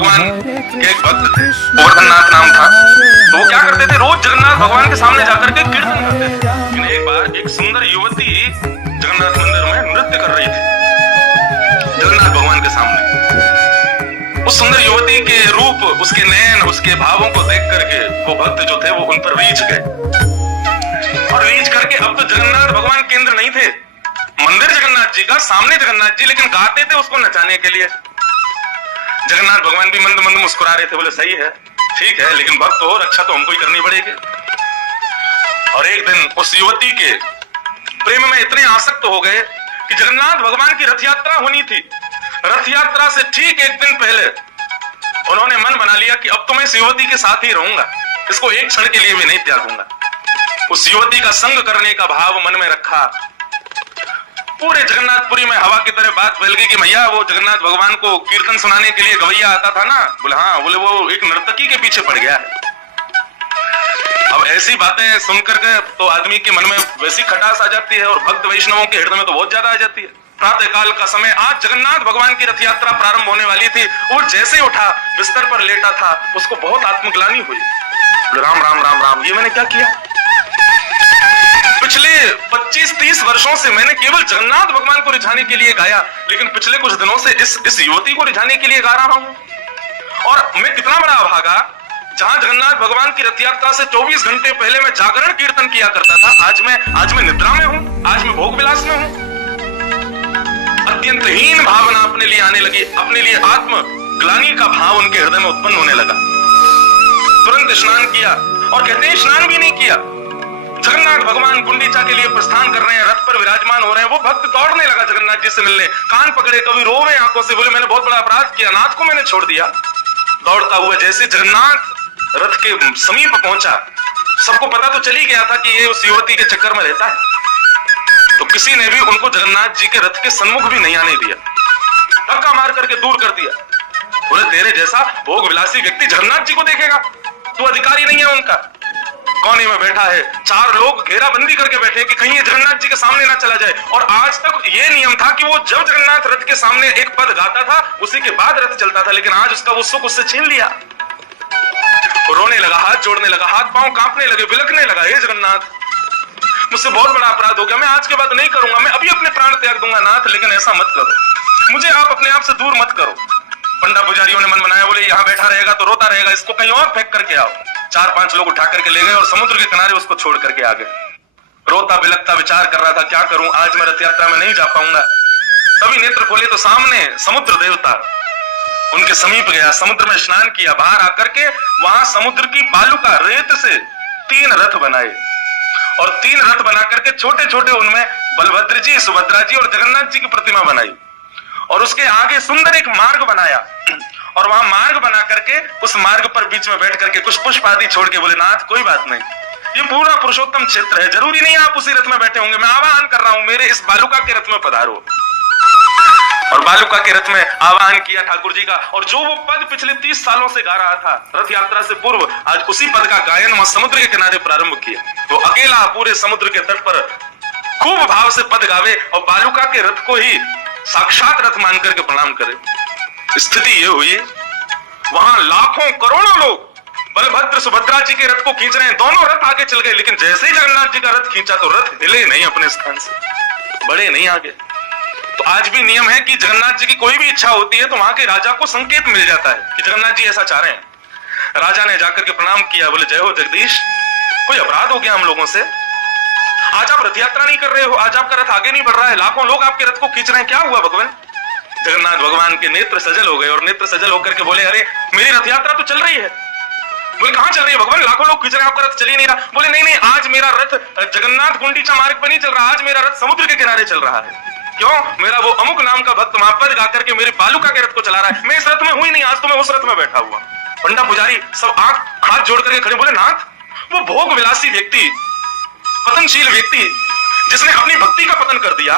भगवान के एक भक्त थे, गोवर्धननाथ नाम था। तो वो क्या करते थे, रोज जगन्नाथ भगवान के सामने जाकर के कीर्तन करते थे। लेकिन एक बार एक सुंदर युवती जगन्नाथ मंदिर में नृत्य कर रही थी जगन्नाथ भगवान के सामने। उस सुंदर युवती के रूप, उसके नयन, उसके भावों को देख करके वो भक्त जो थे वो उन पर रीझ गए। और रीझ करके अब तो जगन्नाथ भगवान केंद्र नहीं थे, मंदिर जगन्नाथ जी का, सामने जगन्नाथ जी, लेकिन गाते थे उसको नचाने के लिए। जगन्नाथ भगवान भी मंद मंद मुस्कुरा रहे थे, बोले सही है, ठीक है, लेकिन भक्त हो, रक्षा तो हमको ही करनी पड़ेगी। और एक दिन उस युवती के प्रेम में इतने आसक्त हो गए कि जगन्नाथ भगवान की रथ यात्रा होनी थी। रथ यात्रा से ठीक एक दिन पहले उन्होंने मन बना लिया कि अब तो मैं इस युवती के साथ ही रहूंगा, इसको एक क्षण के लिए भी नहीं त्यागूंगा। उस युवती का संग करने का भाव मन में रखा। पूरे जगन्नाथपुरी में हवा की तरह बात फैल गई कि भैया वो जगन्नाथ भगवान को कीर्तन सुनाने के लिए गवैया आता था ना, बोले हाँ, बोले वो एक नर्तकी के पीछे पड़ गया है। अब ऐसी बातें सुनकर के तो आदमी के मन में वैसी खटास आ जाती है, और भक्त वैष्णवों के हृदय में तो बहुत ज्यादा आ जाती है। प्रातः काल का समय, आज जगन्नाथ भगवान की रथ यात्रा प्रारंभ होने वाली थी। और जैसे उठा, बिस्तर पर लेटा था, उसको बहुत आत्मग्लानि हुई। राम राम राम राम, ये मैंने क्या किया? पिछले 25-30 वर्षों से मैंने केवल जगन्नाथ भगवान को रिझाने के लिए गाया, लेकिन पिछले कुछ दिनों से इस युवती को रिझाने के लिए गा रहा हूं। और मैं कितना बड़ा अभागा, जहां जगन्नाथ भगवान की रथ यात्रा से 24 घंटे पहले मैं जागरण कीर्तन किया करता था, आज मैं निद्रा में हूं, आज मैं भोग विलास में हूं। अत्यंत हीन भावना अपने लिए आने लगी, अपने लिए आत्म ग्लानि का भाव उनके हृदय में उत्पन्न होने लगा। तुरंत स्नान किया, और कहते हैं स्नान भी नहीं किया, जगन्नाथ भगवान गुंडीचा के लिए प्रस्थान कर रहे हैं, रथ पर विराजमान हो रहे हैं। वो भक्त दौड़ने लगा जगन्नाथ जी से मिलने, कान पकड़े, कभी रोवे आंखों से, बोले मैंने बहुत बड़ा अपराध किया, नाथ को मैंने छोड़ दिया। दौड़ता हुआ जैसे जगन्नाथ रथ के समीप पहुंचा, सबको पता तो चली गया था कि ये उस युवती के चक्कर में रहता है, तो किसी ने भी उनको जगन्नाथ जी के रथ के सन्मुख भी नहीं आने दिया, धक्का मार करके दूर कर दिया। बोले तेरे जैसा भोग विलासी व्यक्ति जगन्नाथ जी को देखेगा, तू अधिकारी नहीं है उनका। कोने में बैठा है, 4 लोग घेराबंदी करके बैठे कि कहीं ये जगन्नाथ जी के सामने ना चला जाए। और आज तक ये नियम था कि वो जब जगन्नाथ रथ के सामने एक पद गाता था, उसी के बाद रथ चलता था, लेकिन आज उसका वो सुख उससे छीन लिया। रोने लगा, हाथ जोड़ने लगा, हाथ पांव कांपने लगे, बिलखने लगा, हे जगन्नाथ, मुझसे बहुत बड़ा अपराध हो गया, मैं आज के बाद नहीं करूंगा, मैं अभी अपने प्राण त्याग दूंगा नाथ, लेकिन ऐसा मत करो, मुझे आप अपने आप से दूर मत करो। पंडा पुजारियों ने मन बनाया, बोले यहाँ बैठा रहेगा तो रोता रहेगा, इसको कहीं और फेंक करके आओ। 4-5 लोग उठा करके ले गए और समुद्र के किनारे उसको छोड़ करके आ गए। रोता बिलखता विचार कर रहा था, क्या करूं, आज मैं रथ यात्रा में नहीं जा पाऊंगा। तभी नेत्र खोले तो सामने समुद्र देवता उनके समीप गया, समुद्र में स्नान किया, बाहर आकर के वहां समुद्र की बालुका रेत से 3 रथ बनाए, और 3 रथ बना करके छोटे छोटे उनमें बलभद्र जी, सुभद्रा जी और जगन्नाथ जी की प्रतिमा बनाई, और उसके आगे सुंदर एक मार्ग बनाया, और वहां मार्ग बना करके उस मार्ग पर बीच में बैठ करके कुछ पुष्प आदि छोड़ के बोले नाथ कोई बात नहीं, ये पूरा पुरुषोत्तम क्षेत्र है, जरूरी नहीं आप उसी रथ में बैठे होंगे, मैं आवाहन कर रहा हूं, मेरे इस बालुका के रथ में पधारो। और बालुका के रथ में आवाहन किया ठाकुर जी का, और जो वो पद पिछले 30 सालों से गा रहा था रथ यात्रा से पूर्व, आज उसी पद का गायन वहां समुद्र के किनारे प्रारंभ किया। तो अकेला पूरे समुद्र के तट पर खूब भाव से पद गावे, और बालुका के रथ को ही साक्षात रथ मान करके प्रणाम करे। स्थिति ये हुई, वहां लाखों करोड़ों लोग बलभद्र सुभद्रा जी के रथ को खींच रहे हैं, दोनों रथ आगे चल गए, लेकिन जैसे ही जगन्नाथ जी का रथ खींचा तो रथ हिले नहीं अपने स्थान से, बढ़े नहीं आगे। तो आज भी नियम है कि जगन्नाथ जी की कोई भी इच्छा होती है तो वहां के राजा को संकेत मिल जाता है कि जगन्नाथ जी ऐसा चाह रहे हैं। राजा ने जाकर के प्रणाम किया, बोले जय हो जगदीश, कोई अपराध हो गया हम लोगों से, आज आप रथ यात्रा नहीं कर रहे हो, आज आपका रथ आगे नहीं बढ़ रहा है, लाखों लोग आपके रथ को खींच रहे हैं, क्या हुआ भगवान? जगन्नाथ भगवान के नेत्र सजल हो गए, और नेत्र सजल होकर के बोले अरे मेरी रथ यात्रा तो चल रही है। बोले कहां चल रही है भगवान, लाखों लोग खींच रहे हैं, आपका रथ चल ही नहीं रहा। बोले नहीं नहीं, आज मेरा रथ जगन्नाथ गुंडीचा मार्ग पर नहीं चल रहा, आज मेरा रथ समुद्र के किनारे चल रहा है। क्यों? मेरा वो अमुक नाम का भक्त वहां पद गा करके मेरी बालुका के रथ को चला रहा है, मैं इस रथ में हुई नहीं, आज तो मैं उस रथ में बैठा हुआ। पंडा पुजारी सब हाथ जोड़ करके खड़े, बोले नाथ, वो भोग विलासी व्यक्ति, पतनशील व्यक्ति, जिसने अपनी भक्ति का पतन कर दिया,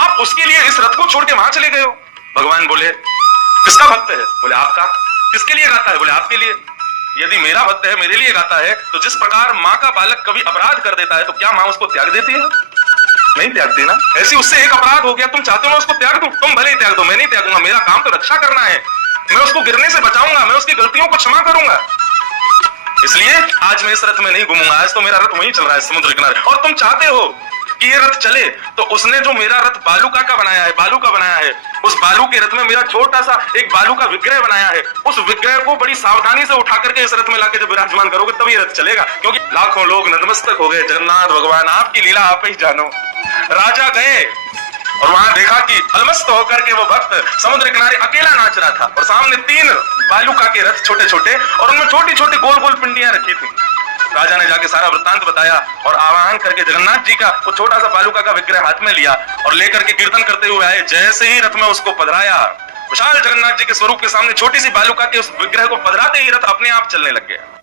आप उसके लिए इस रथ को छोड़ के वहां चले गए हो। भगवान बोले किसका भक्त है? बोले आपका। किसके लिए गाता है? बोले आपके लिए। यदि मेरा भक्त है, मेरे लिए गाता है, तो जिस प्रकार माँ का बालक कभी अपराध कर देता है तो क्या माँ उसको त्याग देती है? नहीं त्यागती ना। ऐसी उससे एक अपराध हो गया, तुम चाहते हो मैं उसको त्याग दूं, तुम भले ही त्याग दो, मैं नहीं त्यागूंगा, मेरा काम तो रक्षा करना है। मैं उसको गिरने से बचाऊंगा, मैं उसकी गलतियों को क्षमा करूंगा। इसलिए आज मैं इस रथ में नहीं घूमूंगा, आज तो मेरा रथ वहीं चल रहा है समुद्र किनारे। और तुम चाहते हो कि ये रथ चले, तो उसने जो मेरा रथ बालू का बनाया है, बालू का बनाया है, उस बालू के रथ में मेरा छोटा सा एक बालू का विग्रह बनाया है, उस विग्रह को बड़ी सावधानी से उठा करके इस रथ में लाके जब विराजमान करोगे तब ये रथ चलेगा। क्योंकि लाखों लोग नतमस्तक हो गए, जगन्नाथ भगवान आपकी लीला आप ही जानो। राजा गए और वहां देखा कि अलमस्त होकर के वो भक्त समुद्र किनारे अकेला नाच रहा था, और सामने 3 बालूका के रथ छोटे छोटे, और उनमें छोटी छोटी गोल गोल पिंडियां रखी थी। राजा ने जाके सारा वृत्तांत बताया और आवाहन करके जगन्नाथ जी का वो छोटा सा बालूका का विग्रह हाथ में लिया और लेकर के कीर्तन करते हुए आए। जैसे ही रथ में उसको पधराया, विशाल जगन्नाथ जी के स्वरूप के सामने छोटी सी बालूका के उस विग्रह को पधराते ही रथ अपने आप चलने लग गया।